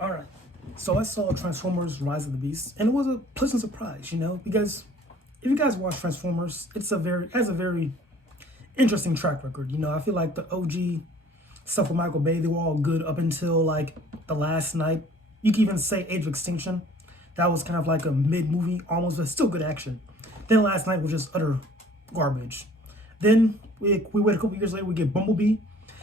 All right. So I saw Transformers: Rise of the Beast, and it was a pleasant surprise, because if you guys watch Transformers, has a very interesting track record. I feel like the OG stuff with Michael Bay, they were all good up until like The Last Night. You can even say Age of Extinction. That was kind of like a mid movie, almost, but still good action. Then Last Night was just utter garbage. Then we wait a couple years later, we get Bumblebee,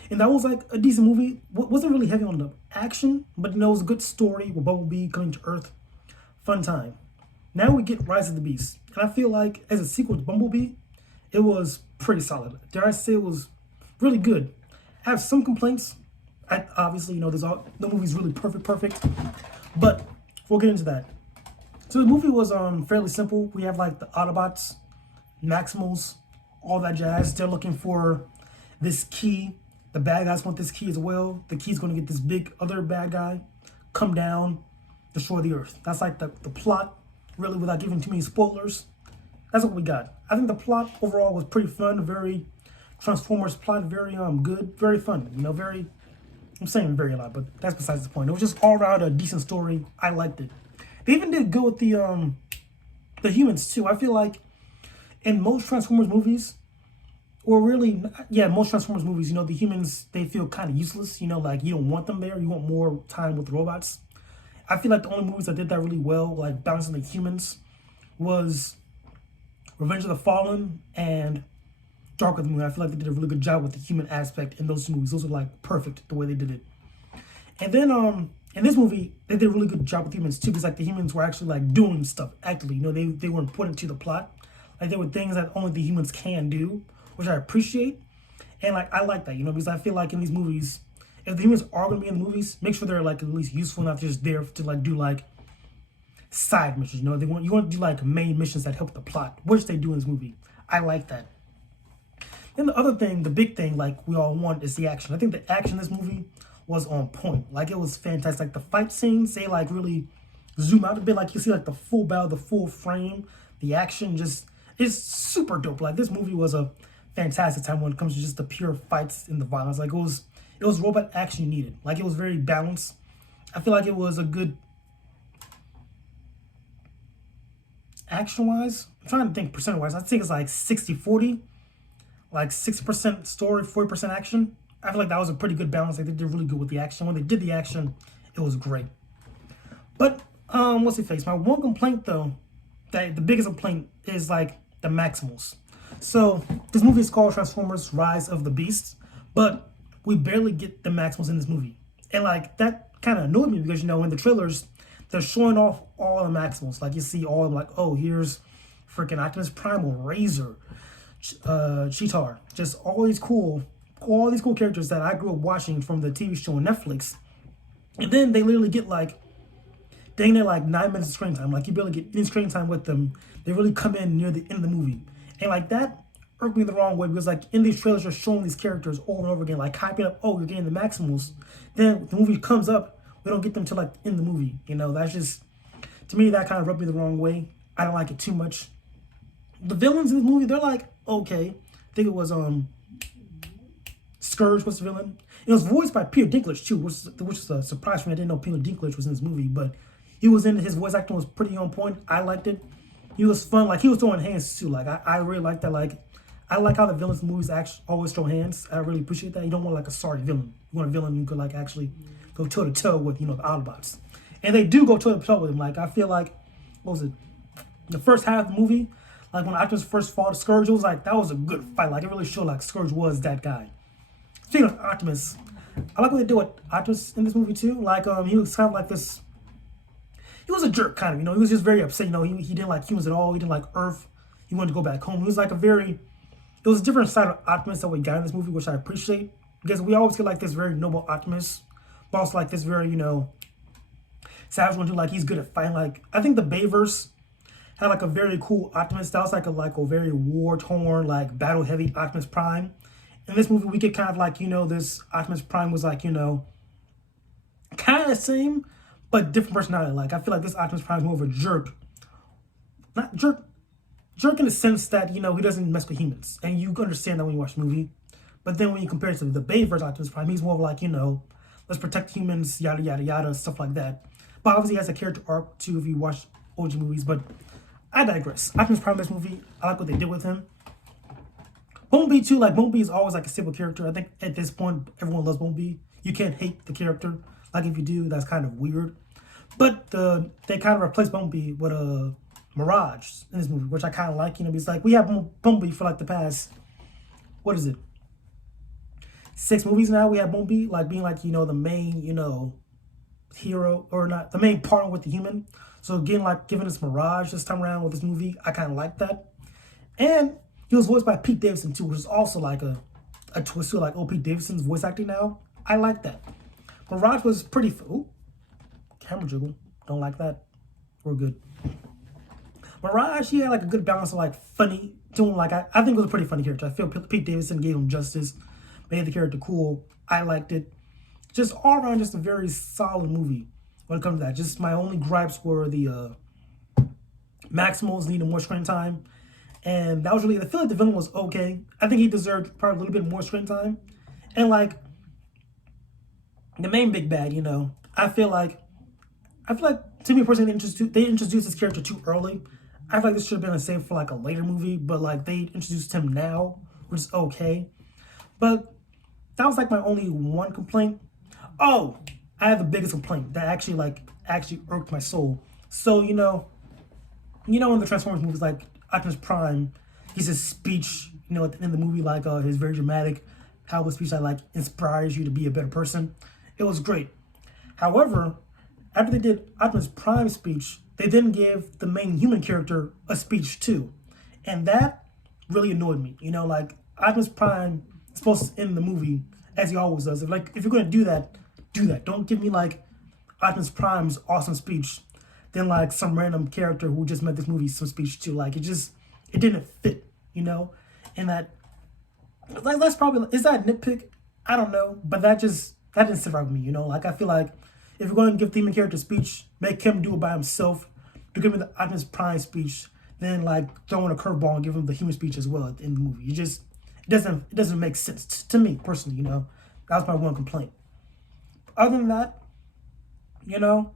and that was like a decent movie. Wasn't really heavy on the action, but it was a good story with Bumblebee coming to Earth. Fun time. Now we get Rise of the Beast, and I feel like as a sequel to Bumblebee, it was pretty solid. Dare I say it was really good. I have some complaints. Obviously, there's no movie's really perfect, but we'll get into that. So the movie was fairly simple. We have like the Autobots, Maximals, all that jazz. They're looking for this key. The bad guys want this key as well. The key's going to get this big other bad guy, come down, destroy the Earth. That's like the plot, really, without giving too many spoilers. That's what we got. I think the plot overall was pretty fun. Very Transformers plot, very good, very fun. Very. I'm saying very a lot, but that's besides the point. It was just all around a decent story. I liked it. They even did good with the humans too. I feel like in most Transformers movies, or really, yeah, most Transformers movies, the humans, they feel kind of useless. Like you don't want them there. You want more time with the robots. I feel like the only movies that did that really well, like balancing the humans, was Revenge of the Fallen and Dark of the Moon. I feel like they did a really good job with the human aspect in those movies. Those are like perfect the way they did it. And then in this movie, they did a really good job with humans too, because like the humans were actually like doing stuff actively. They weren't put into the plot. Like there were things that only the humans can do, which I appreciate. And like I like that, because I feel like in these movies, if the humans are gonna be in the movies, make sure they're like at least useful, not just there to like do like side missions. You want to do like main missions that help the plot, which they do in this movie. I like that. Then the other thing, the big thing, like we all want, is the action. I think the action in this movie was on point. Like it was fantastic. Like the fight scenes, they like really zoom out a bit. Like you see like the full battle, the full frame. The action just is super dope. Like this movie was a fantastic time when it comes to just the pure fights and the violence. Like it was robot action you needed. Like it was very balanced. I feel like it was a good action-wise. I'm trying to think percent-wise. I think it's like 60-40. Like 60% story, 40% action. I feel like that was a pretty good balance. Like they did really good with the action. When they did the action, it was great. But what's the face? My one complaint though, that the biggest complaint is like the Maximals. So this movie is called Transformers: Rise of the Beast, but we barely get the Maximals in this movie, and like that kind of annoyed me because in the trailers they're showing off all the Maximals. Like you see all of them, like, oh, here's freaking Optimus Primal, Razor, Cheetar, just all these cool characters that I grew up watching from the TV show on Netflix. And then they literally get like, dang, they're like 9 minutes of screen time. Like you barely get any screen time with them. They really come in near the end of the movie. And like that irked me the wrong way because like in these trailers they're showing these characters over and over again, like hyping up, oh, you're getting the Maximals. Then the movie comes up, we don't get them till like in the movie. That's just, to me, that kind of rubbed me the wrong way. I don't like it too much. The villains in this movie, they're like, okay. I think it was Scourge was the villain. It was voiced by Peter Dinklage too, which is a surprise for me. I didn't know Peter Dinklage was in this movie, but he was in it. His voice acting was pretty on point. I liked it. He was fun. Like he was throwing hands too. Like I really like that. Like I like how the villains in movies actually always throw hands. I really appreciate that. You don't want like a sorry villain. You want a villain who could like actually go toe to toe with the Autobots, and they do go toe to toe with him. Like I feel like, what was it? The first half of the movie, like when Optimus first fought Scourge, it was like that was a good fight. Like it really showed like Scourge was that guy. Speaking of Optimus, I like what they do with Optimus in this movie too. Like he was kind of like this. He was a jerk, kind of. He was just very upset. He didn't like humans at all. He didn't like Earth. He wanted to go back home. He was like it was a different side of Optimus that we got in this movie, which I appreciate, because we always get like this very noble Optimus, but also like this very savage one too. Like he's good at fighting. Like I think the Bayverse had like a very cool Optimus. That was like a very war torn, like battle heavy Optimus Prime. In this movie, we get kind of like this Optimus Prime was like kind of the same, but different personality. Like I feel like this Optimus Prime is more of a jerk, not jerk in the sense that he doesn't mess with humans, and you understand that when you watch the movie. But then when you compare it to the Bayverse Optimus Prime, he's more of like let's protect humans, yada yada yada, stuff like that. But obviously, he has a character arc too if you watch OG movies. But I digress. Optimus Prime, this movie, I like what they did with him. Bumblebee too, like Bumblebee is always like a stable character. I think at this point everyone loves Bumblebee. You can't hate the character. Like if you do, that's kind of weird. But they kind of replaced Bumblebee with a Mirage in this movie, which I kind of like. You know, because like we have Bumblebee for like the past, what is it, 6 movies now. We have Bumblebee like being like, you know, the main, you know, hero, or not the main partner with the human. So again, like giving us Mirage this time around with this movie, I kind of like that. And he was voiced by Pete Davidson too, which is also like a twist to like, oh, Pete Davidson's voice acting now. I like that. Mirage was pretty. Ooh, camera jiggle. Don't like that. We're good. Mirage, he had like a good balance of like funny to him. Like I think it was a pretty funny character. I feel Pete Davidson gave him justice, made the character cool. I liked it. Just all around, just a very solid movie when it comes to that. Just my only gripes were the Maximals needed more screen time. And that was really, I feel like the villain was okay. I think he deserved probably a little bit more screen time. And like, the main big bad, you know, I feel like, to me personally, they introduced this character too early. I feel like this should have been a save for like a later movie, but like they introduced him now, which is okay. But that was like my only one complaint. Oh, I have the biggest complaint that actually irked my soul. So, you know in the Transformers movies, like Optimus Prime, he's his speech, you know, at the end of the movie, like his very dramatic, how his speech that like inspires you to be a better person. It was great. However, after they did Optimus Prime's speech, they then gave the main human character a speech too. And that really annoyed me. You know, like Optimus Prime is supposed to end the movie as he always does. If you're gonna do that, do that. Don't give me like Optimus Prime's awesome speech, then like some random character who just made this movie some speech too. Like it didn't fit, you know? And that's probably, is that a nitpick? I don't know. But that didn't sit right with me, you know? Like I feel like if you're going to give the main character speech, make him do it by himself. To give him the Optimus Prime speech, then like throw in a curveball and give him the human speech as well in the movie. It doesn't make sense to me personally, you know? That was my one complaint. Other than that, you know,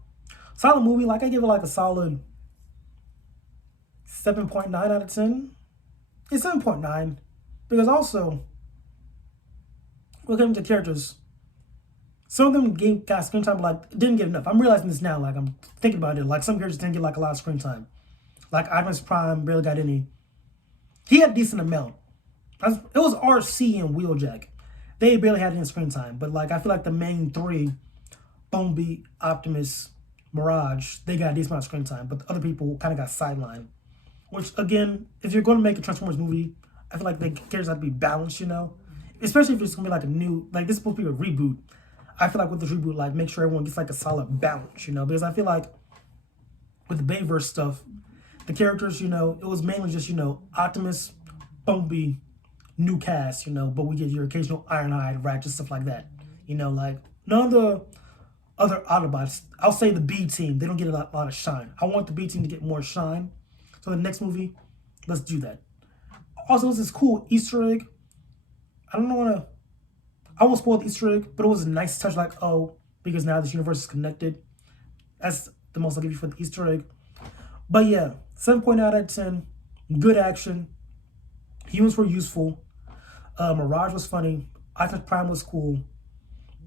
solid movie. Like I give it like a solid 7.9 out of 10. It's 7.9 because also looking at the characters, some of them got screen time, like didn't get enough. I'm realizing this now. Like I'm thinking about it. Like some characters didn't get like a lot of screen time. Like Optimus Prime barely got any. He had a decent amount. It was RC and Wheeljack. They barely had any screen time. But like I feel like the main 3, Bumblebee, Optimus, Mirage, they got a decent amount of screen time. But the other people kind of got sidelined. Which again, if you're going to make a Transformers movie, I feel like the characters have to be balanced, you know? Especially if it's going to be like a new, like this is supposed to be a reboot. I feel like with this reboot, like make sure everyone gets like a solid balance, you know? Because I feel like with the Bayverse stuff, the characters, you know, it was mainly just, you know, Optimus, Bumblebee, new cast, you know, but we get your occasional Ironhide, Ratchet, stuff like that. You know, like none of the other Autobots, I'll say the B team, they don't get a lot of shine. I want the B team to get more shine. So the next movie, let's do that. Also, it's this cool Easter egg. I won't spoil the Easter egg, but it was a nice touch, like, oh, because now this universe is connected. That's the most I'll give you for the Easter egg. But yeah, 7.9 out of 10. Good action. Humans were useful. Mirage was funny. Optimus Prime was cool.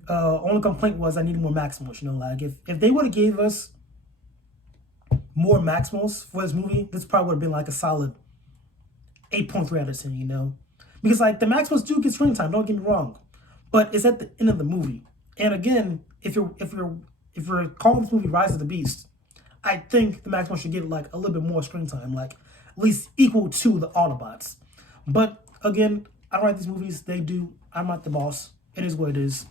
Only complaint was I needed more Maximals. You know, like if they would have gave us more Maximals for this movie, this probably would have been like a solid 8.3 out of 10. You know, because like the Maximals do get screen time. Don't get me wrong, but it's at the end of the movie. And again, if you're calling this movie Rise of the Beast, I think the Maximals should get like a little bit more screen time, like at least equal to the Autobots. But again, I don't write these movies. They do. I'm not the boss. It is what it is.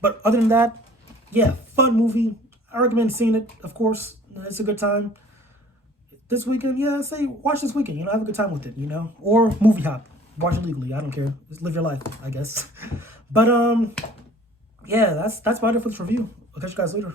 But other than that, yeah, fun movie. I recommend seeing it, of course. It's a good time. This weekend, yeah, say watch this weekend. You know, have a good time with it, you know. Or movie hop. Watch it legally. I don't care. Just live your life, I guess. But yeah, that's about it for this review. I'll catch you guys later.